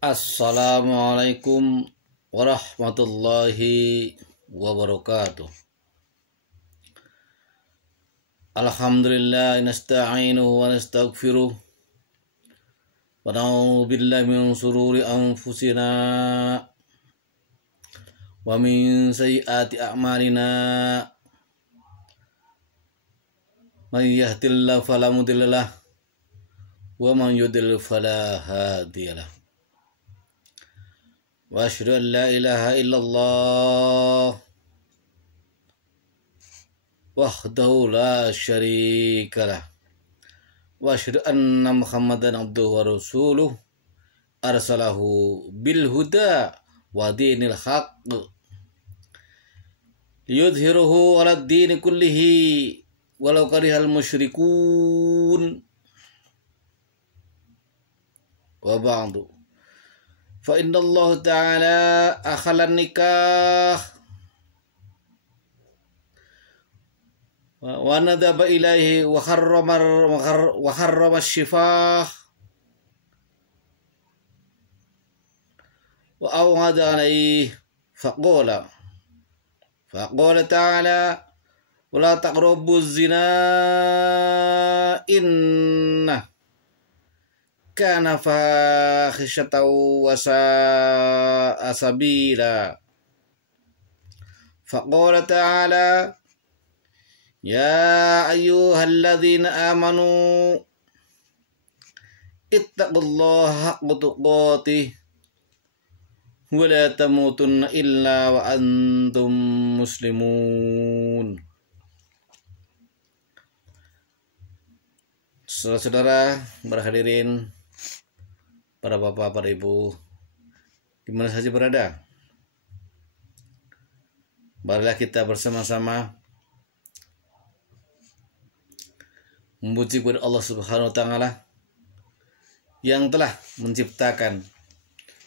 Assalamualaikum warahmatullahi wabarakatuh. Alhamdulillah nasta'inuhu wa nastaghfiruh wa na'udzu billahi min shururi anfusina wa min sayyiati a'malina. Man yahdihillahu fala mudilla lahu wa man yudlil fala hadiya lahu. Wa asyhadu an la ilaha illallah wahdahu la syarika lah. Wa asyhadu anna Muhammadan abduhu wa rasuluh arsalahu bil huda wa dinil haqq liyudhhiruhu 'alad dini kullihi walau karihal musyrikun. Wa ba'du. Fa inna Allah ta'ala akhalan nikah wa nadaba ilaihi wa harrama syifah wa awhada alaihi faqala ta'ala wa la taqrabu zina inna kana fahisyatan wa sa'a sabila. Faqala ta'ala ya ayyuhalladzina amanu ittaqullaha haqqa tuqatih wa la tamutunna illa wa antum muslimun. Saudara-saudara berhadirin, para bapak, para ibu, di mana saja berada, marilah kita bersama-sama memuji kepada Allah Subhanahu wa taala yang telah menciptakan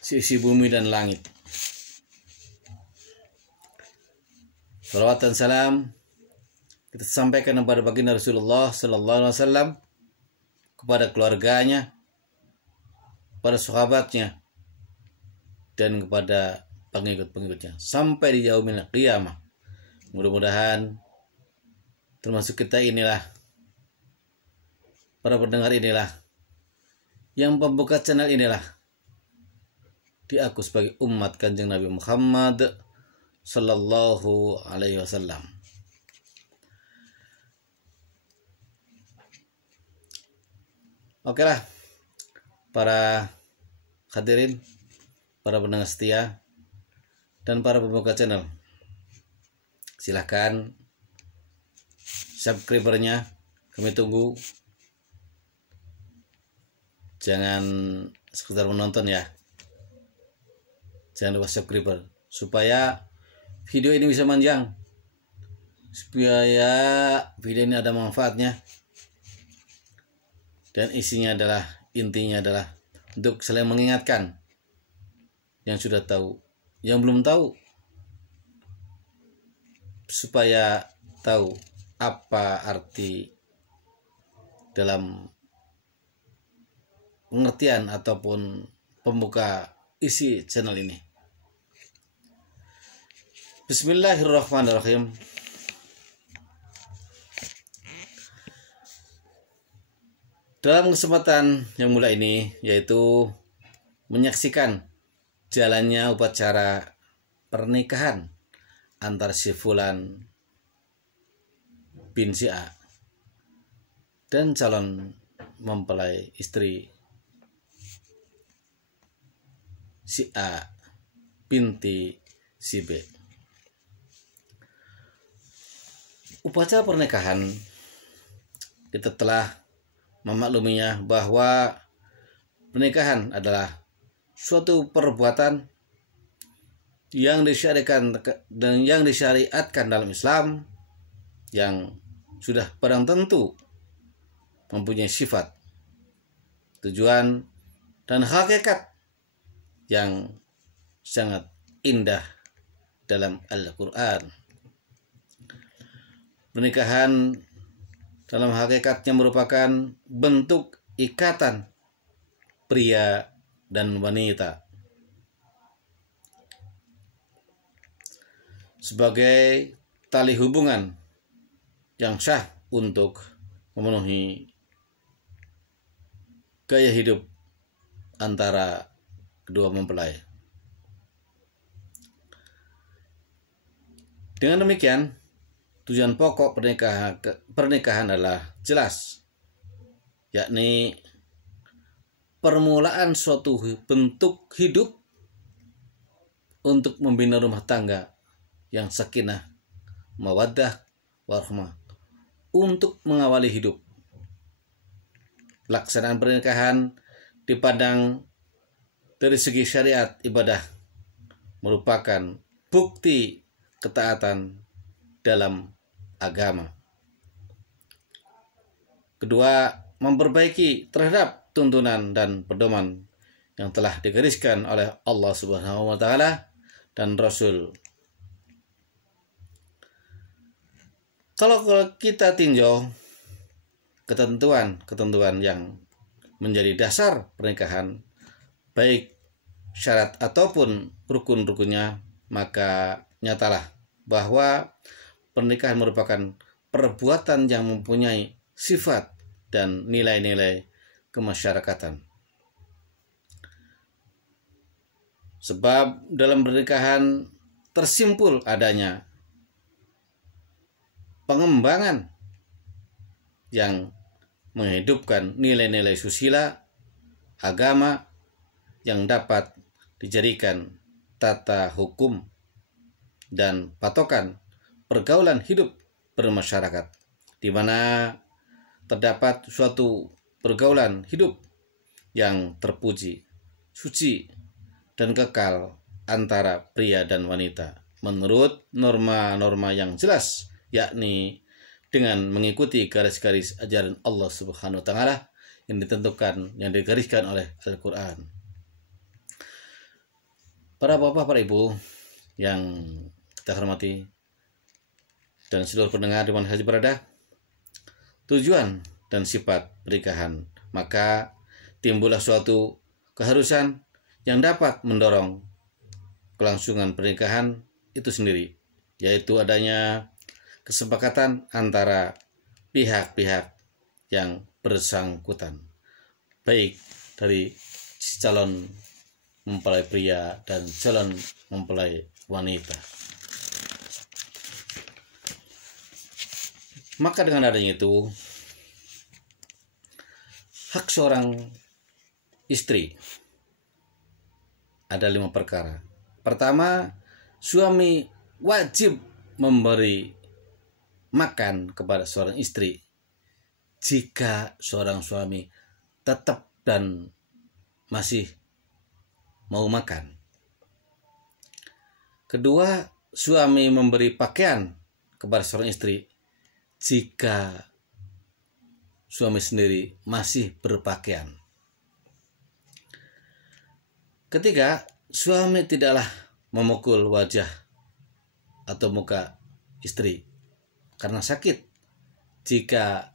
seisi bumi dan langit. Salawat dan salam kita sampaikan kepada baginda Rasulullah sallallahu alaihi wasallam, kepada keluarganya, kepada sahabatnya, dan kepada pengikut-pengikutnya sampai di yaumil qiyamah. Mudah-mudahan termasuk kita inilah, para pendengar inilah, yang pembuka channel inilah, diaku sebagai umat Kanjeng Nabi Muhammad sallallahu alaihi wasallam. Oke lah, para hadirin, para pendengar setia, dan para pembuka channel, silahkan subscribernya kami tunggu. Jangan sekedar menonton ya, jangan lupa subscriber supaya video ini bisa panjang, supaya video ini ada manfaatnya. Dan intinya adalah untuk saling mengingatkan yang sudah tahu, yang belum tahu, supaya tahu apa arti dalam pengertian ataupun pembuka isi channel ini. Bismillahirrahmanirrahim. Dalam kesempatan yang mulia ini, yaitu menyaksikan jalannya upacara pernikahan antar si Fulan bin si A dan calon mempelai istri si A binti si B. Upacara pernikahan kita telah memakluminya bahwa pernikahan adalah suatu perbuatan yang disyariatkan dalam Islam, yang sudah barang tentu mempunyai sifat, tujuan, dan hakikat yang sangat indah dalam Al-Quran. Pernikahan dalam hakikatnya merupakan bentuk ikatan pria dan wanita sebagai tali hubungan yang sah untuk memenuhi gaya hidup antara kedua mempelai. Dengan demikian, tujuan pokok pernikahan adalah jelas, yakni permulaan suatu bentuk hidup untuk membina rumah tangga yang sakinah, mawaddah, warahmah, untuk mengawali hidup. Pelaksanaan pernikahan dipandang dari segi syariat ibadah merupakan bukti ketaatan dalam agama. Kedua, memperbaiki terhadap tuntunan dan pedoman yang telah digariskan oleh Allah Subhanahu wa taala dan Rasul. Kalau kita tinjau ketentuan yang menjadi dasar pernikahan, baik syarat ataupun rukun-rukunnya, maka nyatalah bahwa pernikahan merupakan perbuatan yang mempunyai sifat dan nilai-nilai kemasyarakatan. Sebab dalam pernikahan tersimpul adanya pengembangan yang menghidupkan nilai-nilai susila, agama yang dapat dijadikan tata hukum dan patokan pergaulan hidup bermasyarakat, di mana terdapat suatu pergaulan hidup yang terpuji, suci, dan kekal antara pria dan wanita menurut norma-norma yang jelas, yakni dengan mengikuti garis-garis ajaran Allah Subhanahu wa taala yang ditentukan, yang digariskan oleh Al-Qur'an. Para bapak, para ibu yang kita hormati dan seluruh pendengar di mana saja berada, tujuan dan sifat pernikahan, maka timbullah suatu keharusan yang dapat mendorong kelangsungan pernikahan itu sendiri, yaitu adanya kesepakatan antara pihak-pihak yang bersangkutan, baik dari calon mempelai pria dan calon mempelai wanita. Maka dengan adanya itu, hak seorang istri ada 5 perkara. Pertama, suami wajib memberi makan kepada seorang istri jika seorang suami tetap dan masih mau makan. Kedua, suami memberi pakaian kepada seorang istri jika suami sendiri masih berpakaian. Ketiga, suami tidaklah memukul wajah atau muka istri karena sakit jika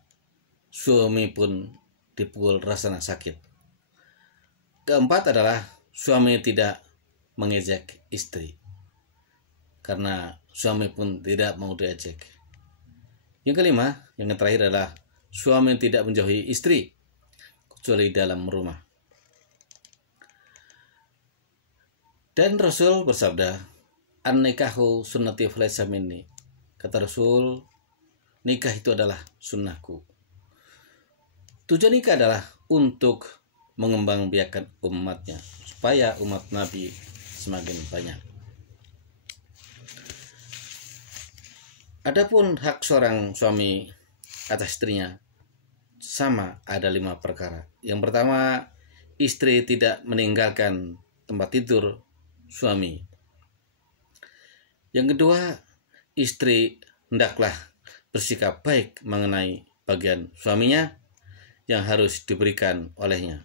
suami pun dipukul rasanya sakit. Keempat adalah suami tidak mengejek istri karena suami pun tidak mau diejek. Yang kelima, yang terakhir adalah suami tidak menjauhi istri kecuali dalam rumah. Dan Rasul bersabda, "An-nikahu sunnati falaysa minni." Kata Rasul, nikah itu adalah sunnahku. Tujuan nikah adalah untuk mengembangbiakan umatnya, supaya umat Nabi semakin banyak. Adapun hak seorang suami atas istrinya sama, ada 5 perkara. Yang pertama, istri tidak meninggalkan tempat tidur suami. Yang kedua, istri hendaklah bersikap baik mengenai bagian suaminya yang harus diberikan olehnya.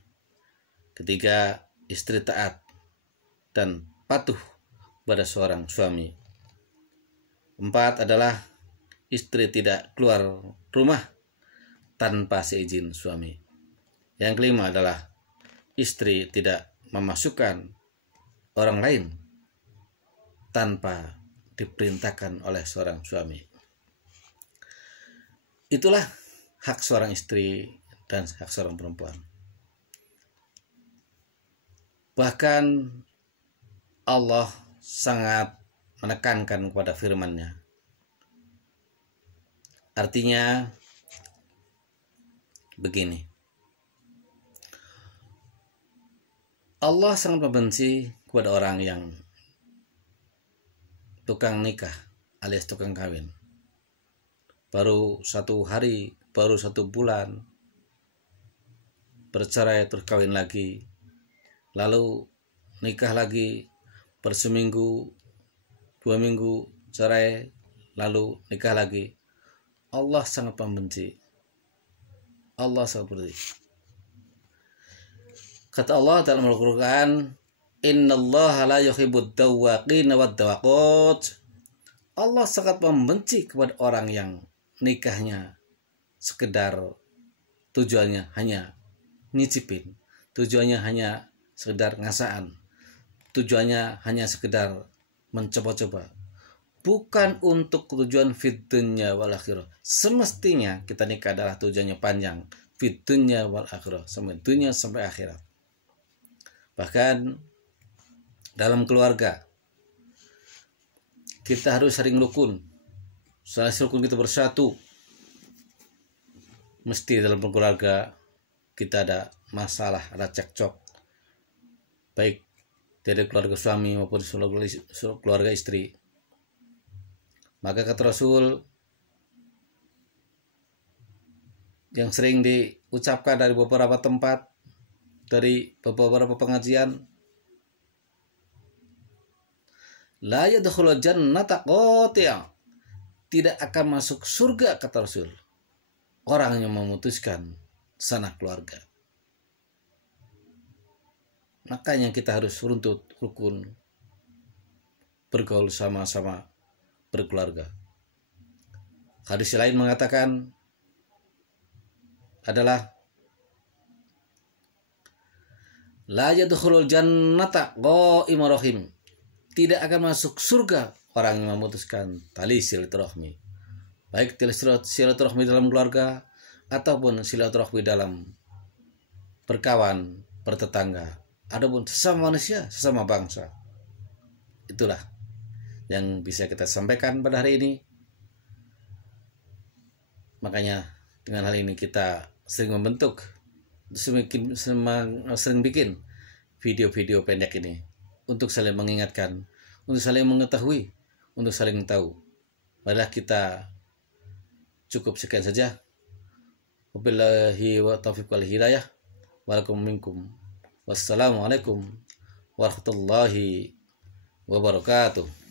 Ketiga, istri taat dan patuh pada seorang suami. 4 adalah istri tidak keluar rumah tanpa seizin suami. Yang kelima adalah istri tidak memasukkan orang lain tanpa diperintahkan oleh seorang suami. Itulah hak seorang istri dan hak seorang perempuan. Bahkan Allah sangat menekankan kepada firman-Nya. Artinya begini. Allah sangat membenci kepada orang yang tukang nikah alias tukang kawin. Baru 1 hari, baru 1 bulan bercerai terus kawin lagi, lalu nikah lagi, per seminggu 2 minggu cerai, lalu nikah lagi. Allah sangat membenci. Allah sangat benci. Kata Allah dalam Al-Quran, Innallaha la yuhibbud dawwaqina wad dawaqat. Allah sangat membenci kepada orang yang nikahnya sekedar tujuannya hanya nyicipin, tujuannya hanya sekedar ngasaan, tujuannya hanya sekedar mencoba-coba, bukan untuk tujuan fid dunya wal akhirah. Semestinya kita nikah adalah tujuannya panjang, fid dunya wal akhirah, sampai dunia sampai akhirat. Bahkan dalam keluarga kita harus sering rukun. Saling rukun kita bersatu. Mesti dalam keluarga kita ada masalah, ada cekcok, baik dari keluarga suami maupun keluarga istri. Maka kata Rasul yang sering diucapkan dari beberapa tempat, dari beberapa pengajian, la yadkhulul jannata qati', tidak akan masuk surga kata Rasul orang yang memutuskan sanak keluarga. Makanya kita harus runtut rukun, bergaul sama-sama, berkeluarga. Hadis lain mengatakan adalah la yadkhulul jannata qa'imur rahim, tidak akan masuk surga orang yang memutuskan tali silaturahmi, baik tali silaturahmi dalam keluarga ataupun silaturahmi dalam berkawan, bertetangga, ataupun sesama manusia, sesama bangsa. Itulah yang bisa kita sampaikan pada hari ini. Makanya dengan hal ini kita sering membentuk, sering bikin video-video pendek ini untuk saling mengingatkan, untuk saling mengetahui, untuk saling tahu. Marilah kita cukup sekian saja. Wabillahi wa taufiq wal hidayah. Wassalamualaikum warahmatullahi wabarakatuh.